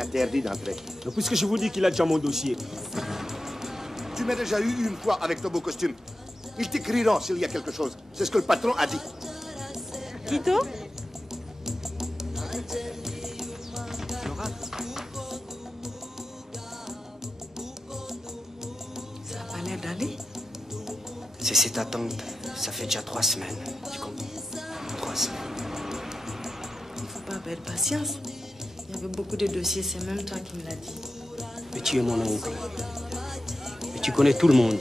Interdit d'entrer. Puisque je vous dis qu'il a déjà mon dossier. Tu m'as déjà eu une fois avec ton beau costume. Ils t'écriront s'il y a quelque chose. C'est ce que le patron a dit. Guido? Laura. Ça n'a pas l'air d'aller. C'est cette attente. Ça fait déjà 3 semaines. Tu comprends? 3 semaines. Il ne faut pas perdre patience. Il y avait beaucoup de dossiers, c'est même toi qui me l'as dit. Mais tu es mon oncle. Mais tu connais tout le monde.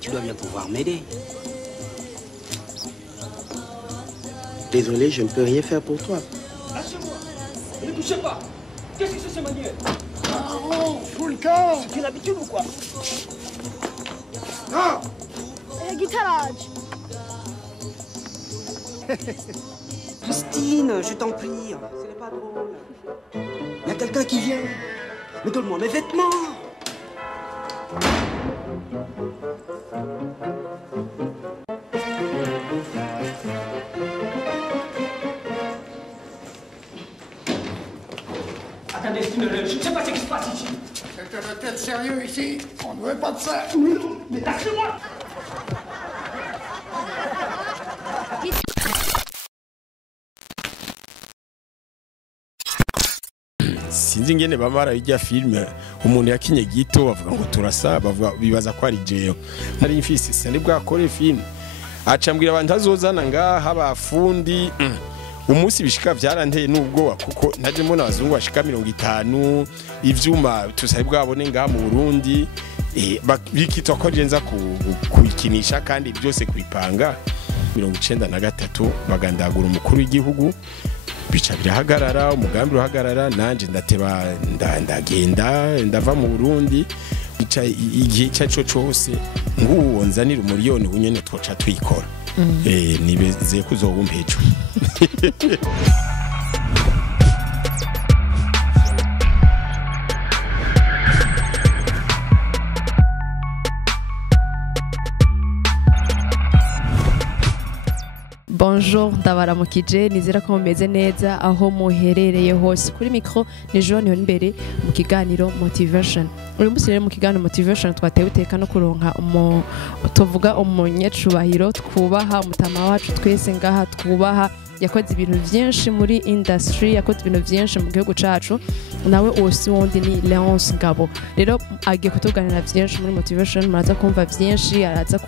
Tu dois bien pouvoir m'aider. Désolé, je ne peux rien faire pour toi. Lâchez-moi. Ne touchez pas. Qu'est-ce que c'est ce manuel? Oh, full camp. C'est une habitude ou quoi? Non. Guitare. Christine, je t'en prie. Ce n'est pas drôle. Il y a quelqu'un qui vient. Mais donne-moi mes vêtements. Attendez, je ne sais pas ce qui se passe ici. C'est un hôtel sérieux ici. On ne veut pas de ça. Mais lâchez-moi. sinzi ingene bamara ijya filme umuntu yakinye gito bavuga ngo turasa bavuga bibaza ko ari jeyo nari mfise sindi bwakore filme acambwira abantu azozana ngaha abafundi umunsi bishika byaranteye nubwo kuko naje mbona abazungu bashika 50 ivyuma tusabe bwabone ngaha mu Burundi bikitwa ko jenza kuikinisha kandi byose kubipanga 93 bagandagura umukuru w'igihugu bica birahagarara umugambi uhagarara nanje ndateba ndagenda ndava mu Burundi ica igihe cyaco cyose nguwo nzanira umuriyoni unyene twoca twikora nibeze kuzobumpejo Bonjour ndabaramukije nizera ko mumeze neza aho muherereye hose kuri micro ni Joan Imbere mu kiganiro motivation uyu munsi rero mu kiganiro motivation twatewe iteka no kuronka tuvuga umunyecubahiro twubaha umutama wacu twese ngaha twubaha yakoze ibintu byinshi muri industry yakoze ibintu byinshi mu gihugu cacu nawe usi wundi ni Leonce Ngabo rero agiye kutuganira byinshi muri motivation muraza kumva byinshi araza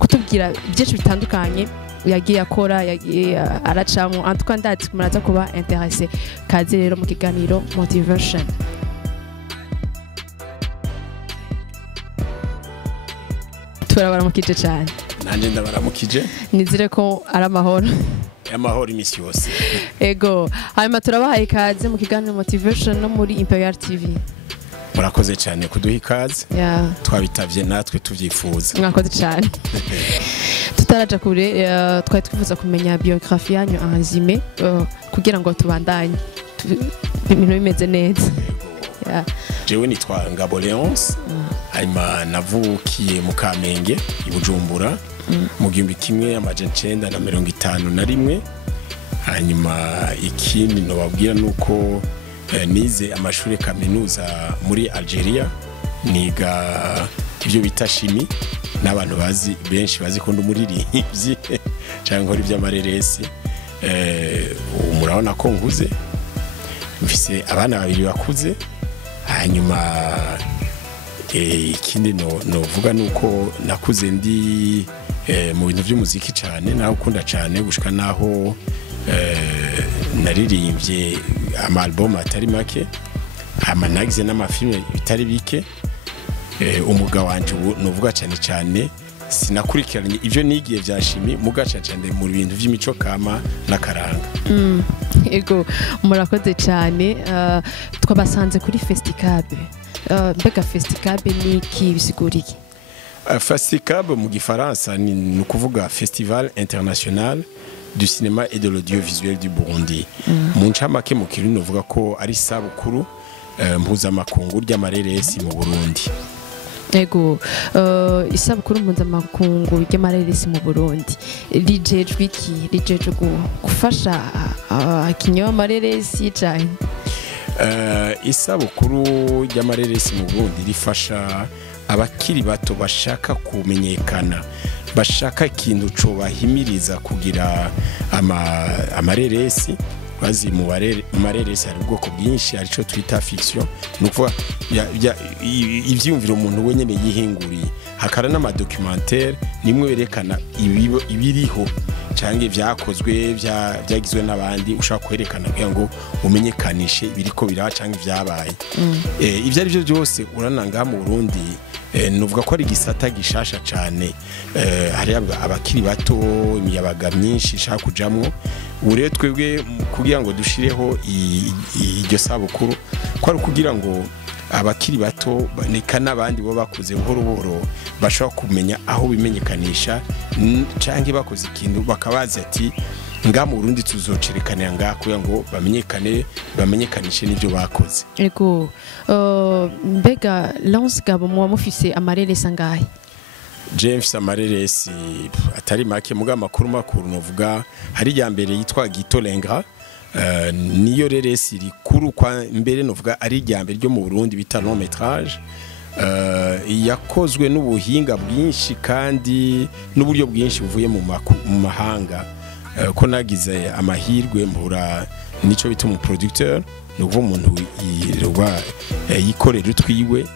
kutubwira byinshi bitandukanye yagiye akora yagiye aracamo antuka ndati kumuraza kuba intéressé kaze rero mu kiganiro motivation turabaramukije cyane nanje ndabaramukije nizire ko ari amahoro amahoro imisi yose ego hanyuma turabahaye kaze mu kiganiro motivation no muri Imperial TV murakoze cyane kuduha ikaze twabitavye natwe tuvyifuza mwakoze cyane tutaraja kure twari twifuza kumenya biographie yanyu en résumé kugira ngo tubandanye ibintu bimeze neza jewe nitwa Ngabo Leonce hanyuma navukiye mu Kamenge i Bujumbura mu 1951 hanyuma ikindi no babwira nuko nize amashuri kaminuza muri Algeria niga ibyo bita chimie n'abantu bazi benshi bazi ko ndumuririmbyi cyangwa ari by'amareresi murabona ko nguze mfise abana babiri bakuze hanyuma ikindi no vuga nuko nakuze ndi mu bintu by'umuziki cyane naho ukunda cyane gushika naho naririmbye ama-album atari make amanagize n'amafilme bitari bike umugabo wanje novuga cyane cyane sinakurikiranye ivyo nigiye vyashimi mugaca cyane mu bintu vy'imico kama n'akaranga ego murakoze cyane twabasanze kuri Festicab mbega Festicab ni iki bisiguriki Festicab mu gifaransa ni ukuvuga Festival International du cinéma et de l'audiovisuel du Burundi mu ncamake mu kirundi novuga ko ari sabukuru mpuzamakungu ry'amareresi mu Burundi ego isabukuru mpuzamakungu ry'amareresi mu Burundi rijejwe iki rijejwe gufasha akinyo amareresi cyane isabukuru ry'amareresi mu Burundi rifasha abakiri bato bashaka kumenyekana, bashaka ikintu co bahimiriza kugira amareresi. Bazi mu mareresi hari ubwoko bwinshi, arico twita fiction, nukuvuga ivyumviro umuntu wenyene yihinguriye. Hakara n'amadocumentaire nimwe berekana ibiriho canke vyakozwe vyagizwe n'abandi, ushaka kwerekana kugira ngo umenyekanishe ibiriko biraha canke vyabaye. Ivyo ari byo byose urananga mu Burundi, nuvuga ko ari gisata gishasha cyane. Hari abakiri bato, imiyabaga myinshi ishaka kujamwo. Ure twebwe kugira ngo dushireho iryo sabukuru ko ari kugira ngo abakiri bato nika n'abandi bo bakuze buhoro buhoro bashobora kumenya aho bimenyekanisha, canke bakoze ikintu bakabaza ati nga mu Burundi tuzocerekanira nga kugira ngo bamenyekanishe n'ibyo bakoze. Ego mbega Lance Gabo muba mufise amareresi angahe? James amareresi atari make, muga makuru novuga hari ya mbere yitwa Gito Lengra, niyo reresi rikuru kwa mbere novuga ari ya mbere ryo mu Burundi bita long métrage, yakozwe n'ubuhinga bwinshi kandi n'uburyo bwinshi buvuye mu mahanga. Ko nagize amahirwe mbura nico bita mu producteur, nuko umuntu yikorera utwiwe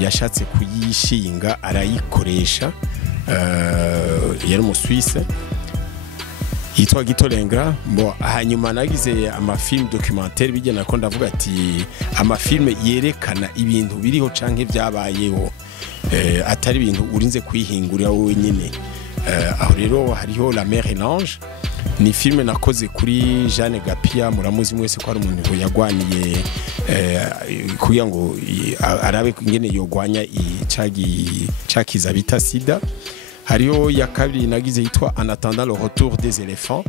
yashatse kuyishinga arayikoresha. Yari mu Suisse yitwa Gito Lengra. Hanyuma nagize amafilm documentaire bigena ko ndavuga ati amafilme yerekana ibintu biriho canke vyabayeho, atari ibintu urinze kwihingurira wowe nyine. Aho rero hariho La Mère et l'Ange, ni filme nakoze kuri Jeanne Gapia, muramuzi mwese ko ari umuntu yagwaniye kugira ngo arabe ingene yogwanya icakiza bita sida. Hariho ya kabiri nagize yitwa En attendant le retour des éléphants,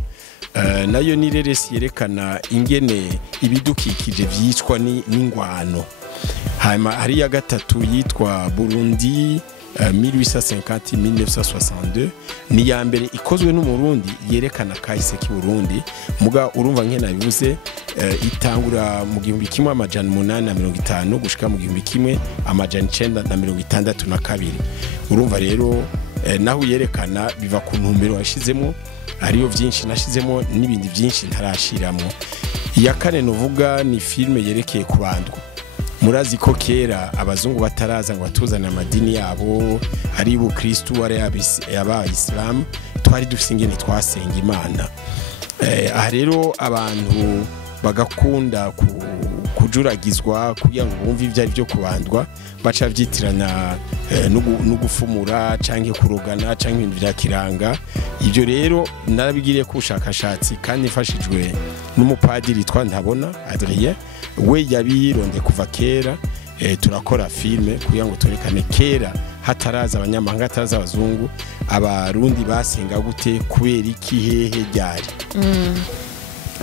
nayo ni reresi yerekana ingene ibidukikije vyicwa n'ingwano. Hari ya gatatu yitwa Burundi 1850-1962, ni ya mbere ikozwe n'umurundi yerekana kahise ki Burundi. Muga urumva nke nabivuze, itangura mu 1850 gushika mu 1962. Urumva rero naho yerekana biva ku ntumbero yashizemo, hariyo vyinshi nashizemo n'ibindi vyinshi ntarashiramo. Iya kane novuga ni filme yerekeye kubandwa. Murazi ko kera abazungu bataraza ngo batuzane amadini yabo, ari bu Kristo ari Islam, twari dufise ingene twasenga Imana. Aha rero abantu bagakunda kujuragizwa kugira ngo bumve ivyari byo kubandwa, baca vyitirana no gufumura canke kurogana canke ibintu vya kiranga. Ivyo rero narabigiriye ku bushakashatsi kandi ifashijwe n'umupadiri Ntabona Adrien, we yabironde kuva kera. Turakora filme kugira ngo turekane kera hataraza abanyamahanga, hataraza abazungu, abarundi basenga gute, kubera iki, hehe, ryari.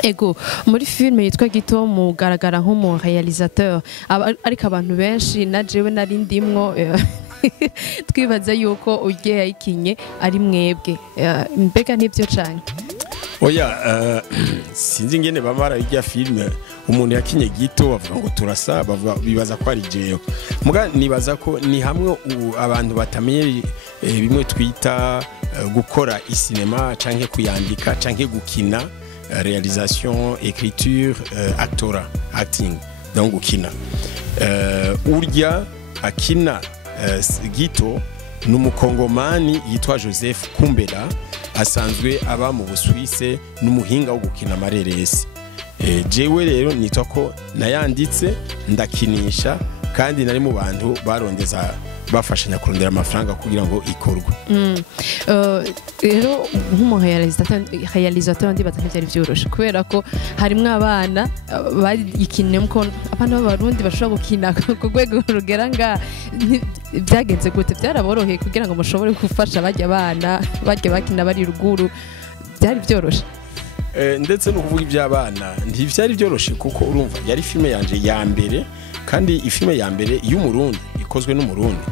Ego muri filme yitwa Gito mugaragara nk'umu réalisateur, ariko abantu benshi na jewe nari ndimwo twibaza yuko ugiye yayikinye ari mwebwe, mbega nibyo cyane? Oya, sinzi ingene bamara irya filme umuntu yakinye Gito bavuga ngo turasa, bibaza ko ari jeyo. Muga nibaza ko ni hamwe abantu batamenye bimwe twita gukora isinema canke kuyandika canke gukina, réalisation, écriture, acting, donc gukina. Urya akina Gito n'umukongomani yitwa Joseph Kumbera, asanzwe aba mu Busuwise, n'umuhinga wo gukina amareresi. Jewe rero nitwa ko nayanditse ndakinisha, kandi nari mu bantu barondeza bafashanya kurondera amafaranga kugira ngo ikorwe. Rero nk'umu réalisateur ndibaza ntivyari vyoroshe, kubera ko harimwo abana bayikiniyemo, ko abana b'abarundi bashobora gukina ku rwego rugera nga. Byagenze gute? Byaraboroheye kugira ngo mushobore gufasha bajya abana bajya bakina bari ruguru? Byari vyoroshe? Ndetse no kuvuga iby'abana ntivyari vyoroshe, kuko urumva yari filme yanje ya mbere, kandi ifilme ya mbere y'umurundi ikozwe n'umurundi.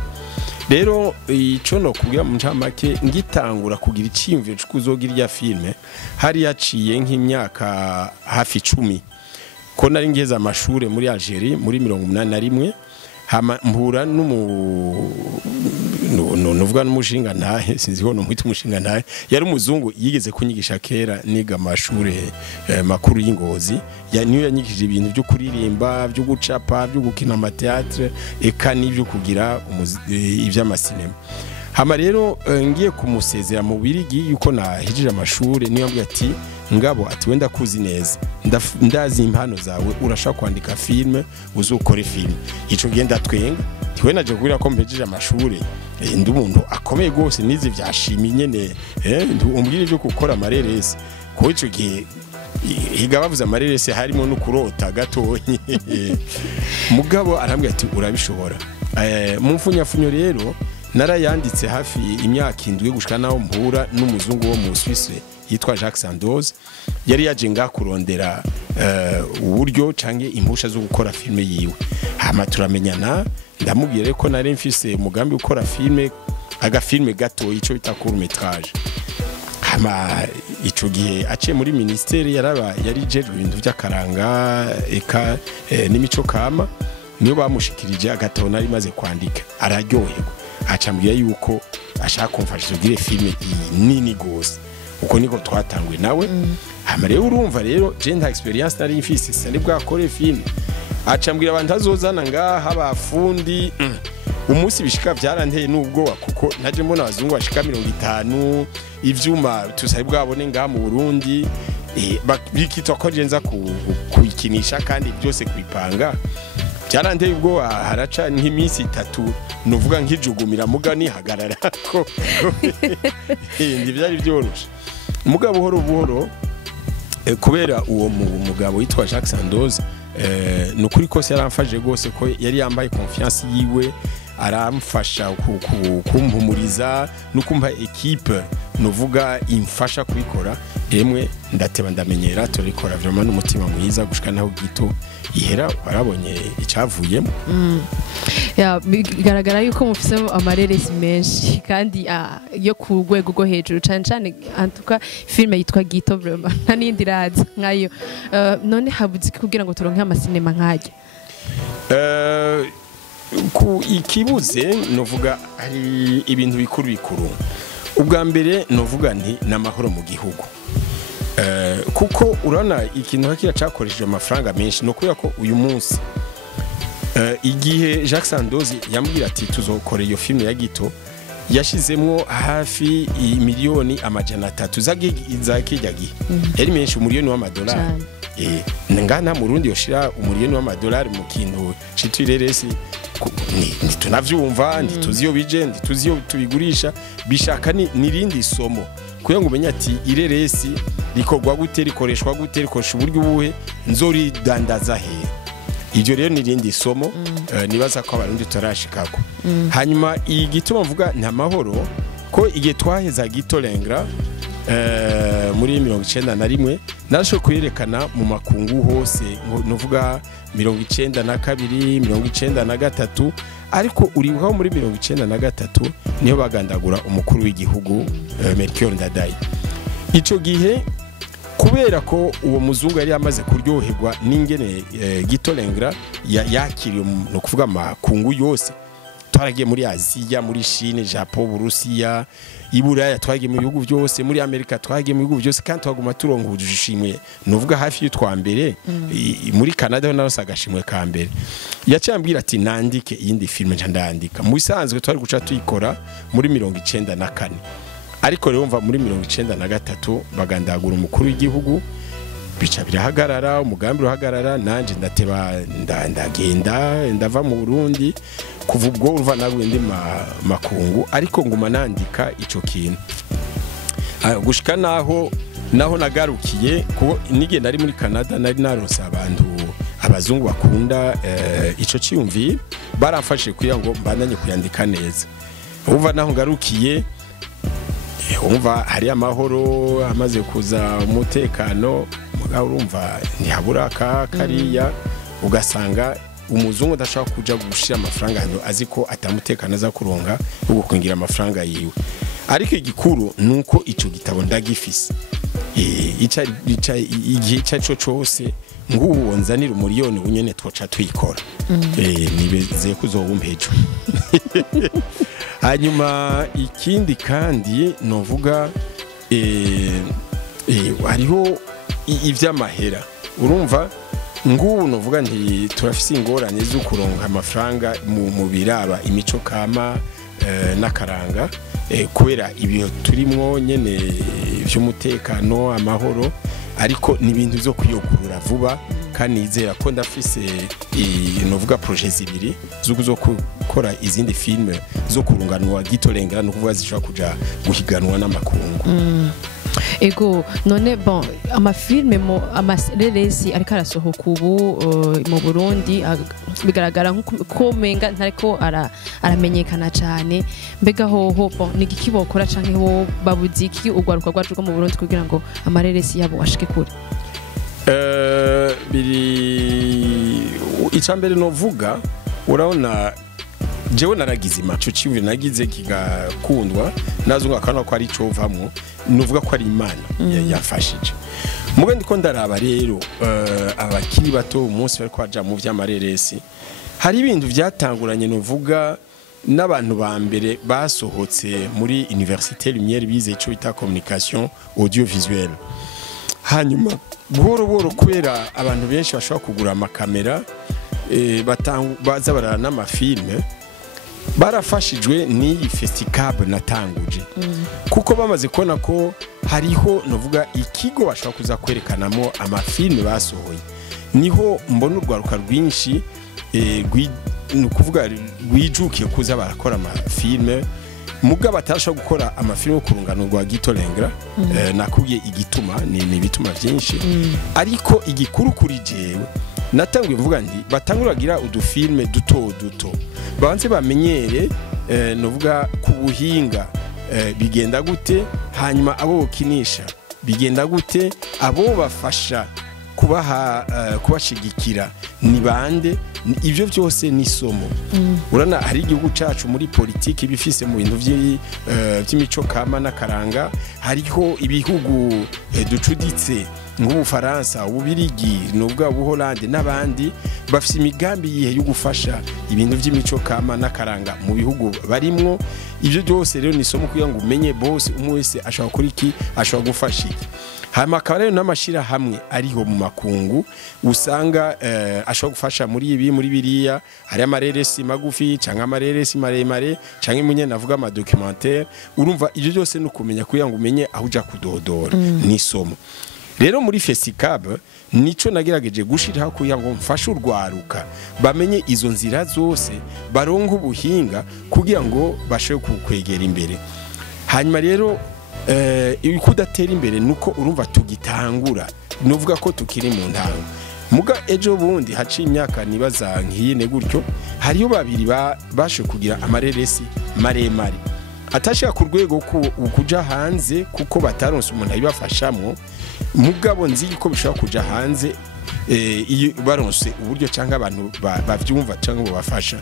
Rero ico no kugira mu ncamake ngitangura kugira iciyumviro cyo kuzogira irya filme, hari yaciye nk'imyaka hafi 10, ko nari ngeze amashure muri Algerie muri 81 hama mpura nuvuga n'umushinga ntahe sinzi ko numwita umushinga ntahe yari umuzungu yigeze kunyigisha kera niga amashure makuru y'Ingozi niyo yanyigishije ibintu byo kuririmba byo gucapa byo gukina amateatre eka n'ibyo kugira ivy'amasinema. Hama rero ngiye kumusezera mu Birigi yuko nahijije amashure niyo yambwiye ati ngabo ati wenda kuzi neza ndazi impano zawe urashaka kwandika filme uzukore filme ico genda twenga tiwe naje kubira ko mpejeje amashure ndi umuntu akomeye gose nizi vyashimi nyene umbwire byo gukora amareresi ko ico gihe higa bavuze amareresi harimo no kurota gatonyi mugabo arambwira ati urabishobora mu mfunyafunyo rero narayanditse hafi imyaka indwi gushika naho mpura n'umuzungu wo mu Suisse yitwa Jacques Sandoz yari yaje nga kurondera uburyo canke impusha zo gukora filme yiwe. Hama turamenyana ndamubwire ko nari mfise umugambi gukora filme agafilme gato ico bita court métrage. Hama ico gihe aciye muri ministeri yari jejwe ibintu by'akaranga eka n'imico kama niyo bamushikirije agatabo nari maze kwandika araryoherwa acambwiye yuko ashaka kumfasha tugire filme nini gose uko niko twatanguye nawe. Hama rero urumva rero je nta experience nari mfise sari bwakore filme acambwira abantu azozana ngaha abafundi umunsi bishika byaranteye nubwo kuko naje mbona abazungu bashika 50 ivyuma tusari bwabone ngaha mu Burundi bikitwa ko jenza kuikinisha kandi byose kubipanga byaranteye ubwo haraca nk'iminsi 3 nuvuga nkijugumira mugani hagarara ko ndi byari byoroshe mugabo buhoro kubera uwo mugabo yitwa Jacques Sandoz nukuri kose yaramfaje gose ko yari yambaye confiance yiwe aramfasha kumpumuriza no kumva equipe nuvuga imfasha kubikora emwe ndateba ndamenyera turikora vraiment n'umutima mwiza gushika naho gito ihera warabonye icavuyemo. Ya bigaragara yuko mufise amareresi menshi kandi yo ku rwego rwo hejuru cyane antuka filme yitwa Gito vraiment nta nindi raza nkayo none habuze kugira ngo turonke amasinema nkajya ku ikibuze novuga ari ibintu bikuru ubwa mbere novuga nti namahoro mu gihugu kuko urana ikintu hakira cakoresheje amafaranga menshi no kubera ko uyu munsi igihe Jacques Sandoz yambwira ati tuzokora iyo filme ya Gito yashizemwo hafi miliyoni 300 za kijagi yari menshi umuriyoni w'amadolari ngana mu Burundi yoshira umuriyoni w'amadolari mu kintu citireresi tunavyumva ndituziyo bije ndituziyo tubigurisha bishaka nirindi somo kuyo ngo umenya ati ireresi rikorwa gute rikoreshwa gute rikoresha uburyo buhe nzori dandaza he ivyo rero nirindi somo nibaza ko abarundi turashikako hanyuma igituma mvuga nta mahoro ko igihe twaheza Gito Lengra muri 1991 narasho kwerekana mu makungu hose nuvuga 92 93 ariko uribuka muri 93 niyo bagandagura umukuru w'igihugu Melchior Ndadaye. Ico gihe kubera ko uwo muzungu yari yamaze kuryoherwa n'ingene Gito Lengra yakiriye no kuvuga makungu yose twaragiye muri Aziya muri Chine Japan Burusiya Iburaya twagiye mu bihugu byose muri Amerika twagiye mu bihugu byose kandi twaguma turonka ubujushimwe nuvuga hafi y'utwa mbere muri Canada narose agashimwe ka mbere yacambwira ati nandike iyindi filme ndandika mu bisanzwe twari guca tuyikora muri 94 ariko rero mva muri 93 bagandagura umukuru w'igihugu bica birahagarara umugambi uhagarara nanje ndateba ndagenda ndava mu Burundi kuva ubwo urva nagwe ndi makungu ariko nguma nandika ico kintu gushika naho nagarukiye kuko nigenda ari muri Canada nari narose abantu abazungu bakunda ico cyumvi barafashe kugira ngo mbandanye kuyandika neza uva naho ngarukiye umva hari amahoro amaze kuza umutekano urumva ntihabura kariya ugasanga umuzungu adashaka kuja gushira amafaranga hano aziko atamutekana za kuronga uko kwingira amafaranga yiwe ariko igikuru nuko ico gitabo ndagifise igihe cyaco cyose nguwo nzanira umuriyoni unyene twoca tuyikora nibeze kuzowumpejo hanyuma ikindi kandi novuga hariho ivy'amahera urumva ngubu novuga nti turafise ingorane zo kuronka amafaranga mu biraba imico kama n'akaranga kubera ibyo turimwo nyene vy'umutekano amahoro ariko ni ibintu byo kwiyogurura vuba kandi nizera ko ndafise novuga projet zibiri zo gukora izindi filme zo kurunganwa Gitolengera no kuvuga zishobora kuja guhiganwa n'amakungu ego none bon amafilme mo amareresi ariko arasohoka ubu mu Burundi bigaragara nko menga ntariko aramenyekana cyane mbega hoho bon nigiki bokora canke ho babuziki ugwaruka rwacu rwo mu Burundi kugira ngo amareresi yabo ashike kure biri icambere novuga urabona jewe naragize imaco ciwe nagize kigakundwa nazo ngakana ko ari covamwo nuvuga ko ari Imana yafashije muga ndiko ndaraba rero abakiri bato umunsi bari kwaja mu vy'amareresi hari ibintu vyatanguranye nuvuga n'abantu ba mbere basohotse muri Université Lumière bize ico bita communication audiovisuelle hanyuma buhoro kubera abantu benshi bashobora kugura amakamera baza barara n'amafilme barafashijwe n'iyi festicab natanguje kuko bamaze kubona ko hariho novuga ikigo bashobora kuza kwerekanamo amafilme basohoye niho mbona urwaruka rwinshi nukuvuga rwijukiye kuza barakora amafilme muga batashobora gukora amafilme kurungano rwa Gitolengera nakubwiye igituma ni bituma byinshi ariko igikuru kuri jewe natanguye mvuga ndi batanguragira udufilme duto banze bamenyere novuga ku buhinga bigenda gute hanyuma abo bokinisha bigenda gute abo bafasha kubashigikira ni bande ivyo byose ni somo urana hari igihugu cacu muri politiki bifise mu bintu by'imico kama n'akaranga hariho ibihugu ducuditse nk'Ubufaransa Ububirigi n'ubwa Buholande n'abandi bafise imigambi yihe yo gufasha ibintu by'imico kama n'akaranga mu bihugu barimwo ivyo byose rero ni somo kugira ngo umenye bose umwe wese ashobora kuri iki ashobora gufasha iki hama kabarero n'amashira hamwe ariho mu makungu usanga ashobora gufasha muri ibi muri biriya hari amareresi magufi canke amareresi maremare canke munye navuga ama documentaire urumva ivyo byose no kumenya kugira ngo umenye aho uja kudodora ni somo rero muri festicab nico nagerageje gushiraho kugira ngo mfashe urwaruka bamenye izo nzira zose baronka ubuhinga kugira ngo bashe kukwegera imbere hanyuma rero kudatera imbere nuko urumva tugitangura nuvuga ko tukiri mu ntango muga ejo bundi haci imyaka nibaza nkiyine gutyo hariyo babiri bashe kugira amareresi maremare atashaka ku rwego kuja hanze kuko bataronse umuntu abibafashamo mugabo nzi ko bishobora kuja hanze iyo baronse uburyo cyangwa abantu bavyumva cyangwa bo bafasha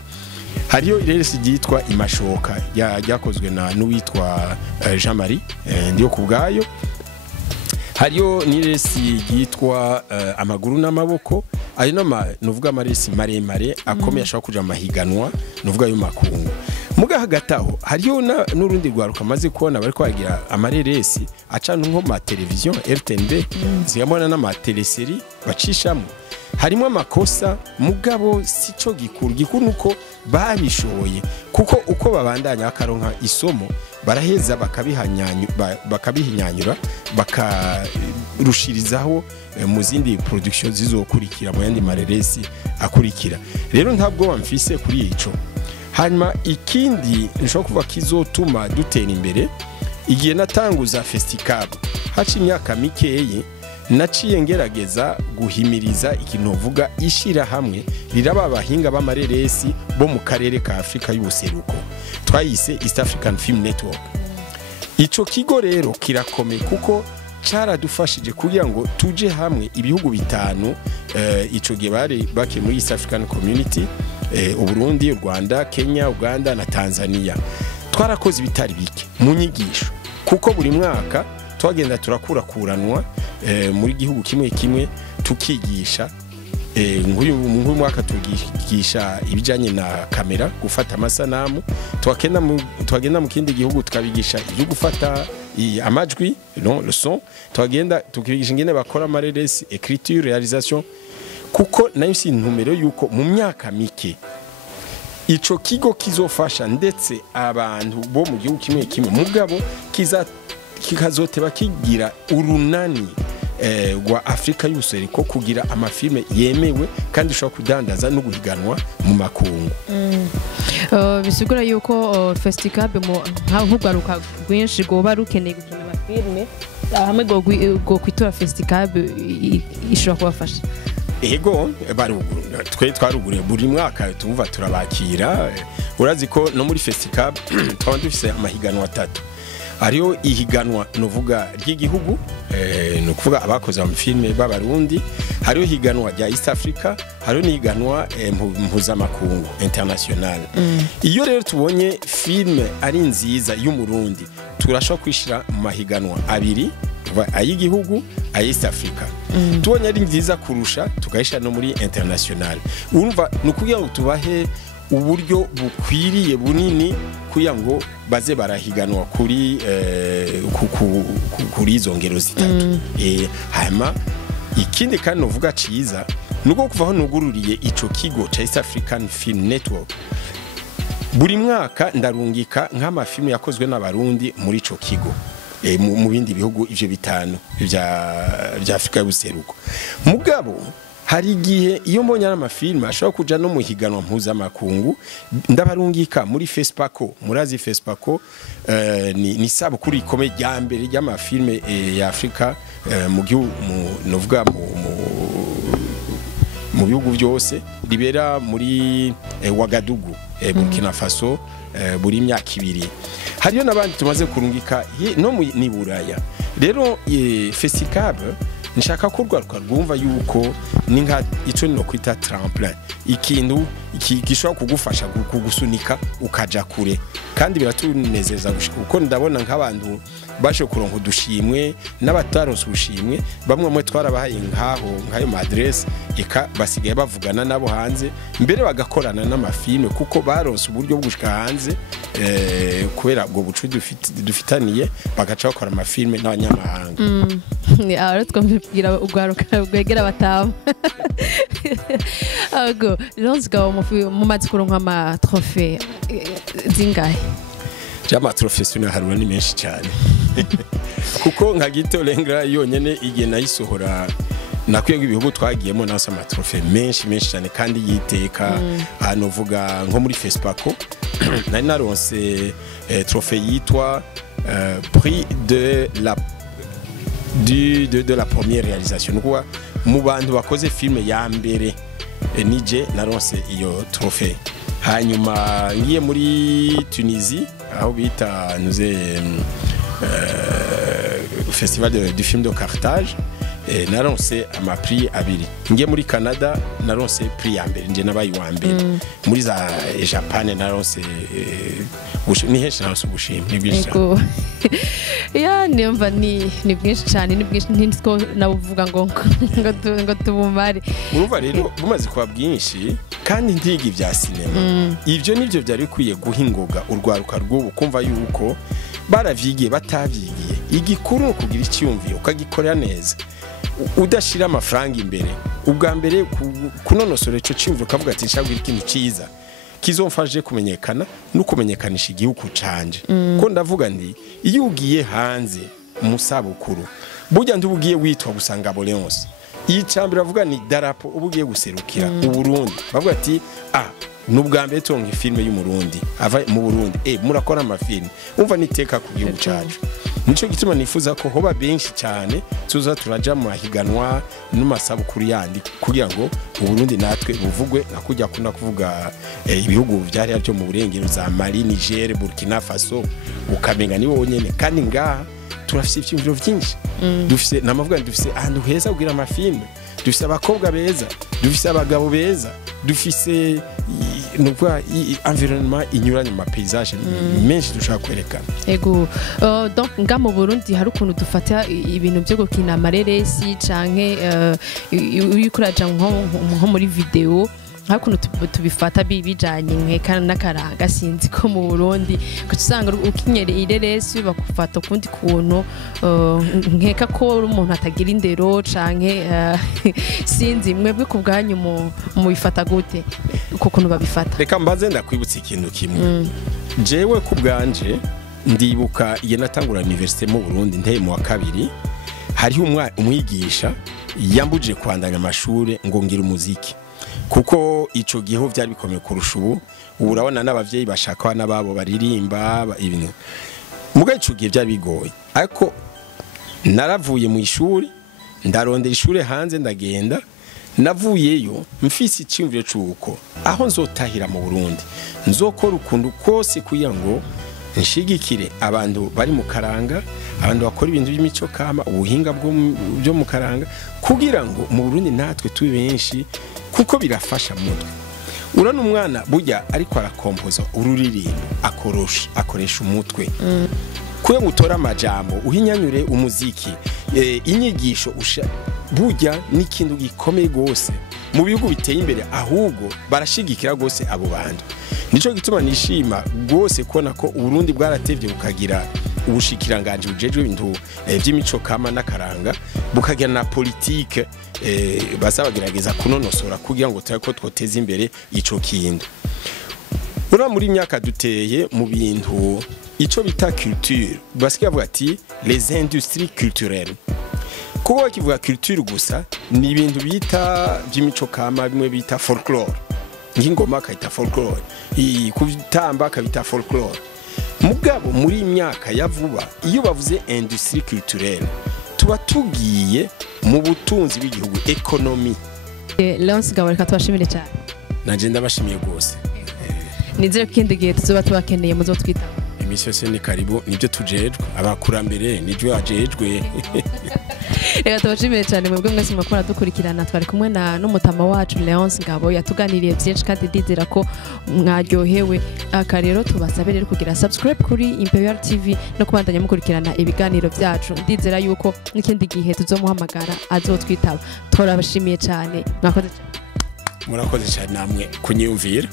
hariyo ireresi ryitwa Imashoka ryakozwe na n'uwitwa Jean-Marie ndiyo kubgayo hariyo n'ireresi ryitwa Amaguru n'amaboko ayo nuvuga amaresi maremare akomeye ashobora kuja amahiganwa nuvuga y'umakungu muga hagataho hariyo n'urundi rwaruka maze kubona bari kwagira amareresi acana nko ma television RTNB ziyamona n'amateleserie bacishamo harimo amakosa mugabo sico gikuru nuko babishoboye kuko uko babandanya akaronka isomo baraheza bakabihinyanyura bakarushirizaho mu zindi production zizokurikira mu yandi mareresi akurikira rero ntabwo wamfise kuri ico hanyuma ikindi nshobora kuva kizotuma dutera imbere igihe natanguza festicab haci imyaka mikeye naciye ngerageza guhimiriza ikintu uvuga ishira hamwe riraba abahinga b'amareresi bo mu karere ka Afrika y'ubuseruko twayise East African Film Network ico kigo rero kirakomeye kuko caradufashije kugira ngo tuje hamwe ibihugu bitanu ico gihe bari bake muri East African Community Uburundi, Rwanda, Kenya, Uganda na Tanzania twarakoze ibitari bike mu nyigisho kuko buri mwaka twagenda turakurakuranwa muri gihugu kimwe tukigisha nk'uyu mwaka tugigisha ibijanye na kamera gufata amasanamu twagenda mu kindi gihugu tukabigisha ibyo gufata amajwi le son twagenda tukigisha ingene bakora amareresi écriture réalisation kuko nayo si intumbero yuko mu myaka mike ico kigo kizofasha ndetse abantu bo mu gihugu kimwe kimwe mugabo kikazoteba kigira urunani rwa Afrika y'ubuseruko kugira amafilme yemewe kandi ushobora kudandaza no guhiganwa mu makungu. Bisigura yuko festival nk'ugaruka rwinshi goba rukeneye gukina amafilme hamwe go kwitura festival ishobora kubafasha. Ego twe twaruguriye buri mwaka tumva turabakira urazi ko no muri festival twaba dufise amahiganwa atatu ariyo ihiganwa novuga ry'igihugu no kuvuga abakoze mu filme b'abarundi hariyo higanwa rya East Africa hariyo nihiganwa mpuzamakungu international iyo rero tubonye filme ari nziza y'umurundi turashobora kwishira mu mahiganwa abiri ay'igihugu ay East Africa tubonye ari nziza kurusha tukayishira no muri international urumva nukugira ngo tubahe uburyo bukwiriye bunini kuya ngo baze barahiganwa kuri kuri izo ngero zitatu hama ikindi kandi novuga ciza nuko kuvaho nugururiye ico kigo ca East African Film Network buri mwaka ndarungika nk'amafilmu yakozwe n'abarundi muri ico kigo mu bindi bihugu ivyo bitanu vya Afrika y'ubuseruko mugabo hari igihe iyo mbonye amafilme ashobora kuja no muhiganwa mpuzamakungu ndabarungika muri FESPACO murazi FESPACO ni sabukuru ikomeye rya mbere y'amafilme ya Afrika mu gihugu novuga mu bihugu byose libera muri Ouagadougou Burkina Faso buri myaka ibiri hariyo nabandi tumaze kurungika no ni Buraya rero festival nshaka ko rwaruka rwumva yuko ni nka ico no kwita tremplin ikintu gishobora kugufasha kugusunika ukaja kure kandi biratunezeza gushika uko ndabona nk'abantu bashe kuronka udushimwe n'abataronse ubushimwe bamwe mwe twarabahaye nk'ayo madresse eka basigaye bavugana nabo hanze mbere bagakorana n'amafilme kuko baronse uburyo bwushika hanze kubera ubwo bucu dufitaniye bagaca bakora amafilme n'abanyamahanga ara twumvira ugwaruka gwegera batamu ago lonzga mu mazi kuronka ama trophée zingahe jama trophée suna haruna ni menshi cyane kuko nka Gito Lengra yonyene igena yisohora nakwiye ibihugu twagiyemo nasa ama trophée menshi cyane kandi yiteka hanovuga nko muri FESPACO nari naronse trophée yitwa prix de la première réalisation nuko mu bantu bakoze filme ya mbere nije naronse iyo trophée hanyuma ngiye muri Tunisie aho bita festival du film de Carthage naronse ama prix abiri ngiye muri Canada naronse prix ya mbere nje nabaye wa mbere muri za Japan naronse ni henshi naronse ubushimwe ni bwinshi ya nimva ni bwinshi cyane ni bwinshi ntiko nabuvuga ngo tubumare urumva rero bumaze kuba bwinshi kandi ntigi bya sinema ivyo nivyo byari bikwiye guhingoga urwaruka rw'ubu kumva yuko baravyigiye batavyigiye igikuru kugira icyumviro ukagikorera neza udashira amafaranga imbere ubwa mbere kunonosora ico cyumviro kavuga ati nshaka ikintu ciza kizomfaje kumenyekana no kumenyekanisha igihugu canje ko ndavuga ndi iyo ugiye hanze musabukuru burya ndubugiye witwa gusanga Boleonce icambira avuga ni darapo ubugiye guserukira uburundi bavuga ati nubwa mbere tonga filme y'umurundi ava mu Burundi murakora amafilme umva niteka ku gihugu cacu nico gituma nifuza ko hoba benshi cyane tuza turaja mu mahiganwa n'umasabukuru yandi kugira ngo uburundi natwe buvugwe nakujya kuna kuvuga ibihugu byari byo mu burengero za Mali Niger Burkina Faso ukamenga ni wonyene kandi ngaha turafise ivyumviro vyinshi dufise namavuga dufise ahantu heza kugira amafilme dufise abakobwa beza dufise abagabo beza dufise nubwo environnement inyuranye mu paysage menshi dushaka kwerekana. Ego donc nga mu Burundi hari ukuntu dufata ibintu byo gukina amareresi canke uyikuraja nko muri video hakuno tubifata bijanye nkeka n'akaranga sinzi ko mu Burundi kutusanga ukinyere ireresi bakufata kundi kuntu nkeka ko umuntu atagira indero canke sinzi mwebwe kubwanyu mu bifata gute uko kuntu babifata. Reka mbaze ndakwibutsa ikintu kimwe jewe kubwanje ndibuka iye natangura universite mu Burundi nteye mu wa kabiri hariho umwigisha yambuje kwandanya amashure ngo ngira umuziki kuko ico gihe byari bikomeye kurusha ubu urabona n'abavyeyi bashaka n'ababo baririmba ibintu muga ico gihe byari bigoye ariko naravuye mu ishuri ndarondera ishure hanze ndagenda navuyeyo mfise icyumviro cyuko aho nzotahira mu Burundi nzokora ukundu kose kugira ngo nshigikire abantu bari mu karanga abantu bakora ibintu by'imico kama ubuhinga byo mu karanga kugira ngo mu Burundi natwe tube benshi kuko birafasha mutwe urana umwana burya ariko arakompoza ururirimbo akoresha umutwe kuye gutora amajambo uhinyanyure umuziki inyigisho burya n'ikintu gikomeye gose mu bihugu biteye imbere ahubwo barashigikira gose abo bantu nico gituma nishima gose kubona ko Uburundi bwaratevye bukagira ubushikiranganje bujejwe ibintu by'imico kama n'akaranga bukagira na politique bazabagerageza kunonosora kugira ngo turako twoteza imbere ico kintu ura muri myaka duteye mu bintu ico bita culture basikia bavuga ati les industries culturelles kuko bakivuga culture gusa ni ibintu bita by'imico kama bimwe bita folklore ngingoma kayita folklore kutamba kabita folklore mugabo muri imyaka ya vuba iyo bavuze industrie culturelle tuba tugiye mu butunzi bw'igihugu economy. Leonce Gawareka twashimire cyane nanje ndabashimiye gose nizere ko kindi gihe tuzoba tubakeneye muzo twita imisyo se ni karibu nibyo tujejwe abakurambere nibyo ajejwe. Reka tubashimire cyane mwebwe mwese mwakora dukurikirana twari kumwe na n'umutama wacu Leonce Ngabo yatuganiriye byinshi kandi dizera ko mwaryohewe aka rero tubasabire kugira subscribe kuri Imperial TV no kubandanya mukurikirana ibiganiro byacu ndizera yuko n'ikindi gihe tuzomuhamagara azotwitaba turabashimiye cyane murakoze cyane namwe kunyumvira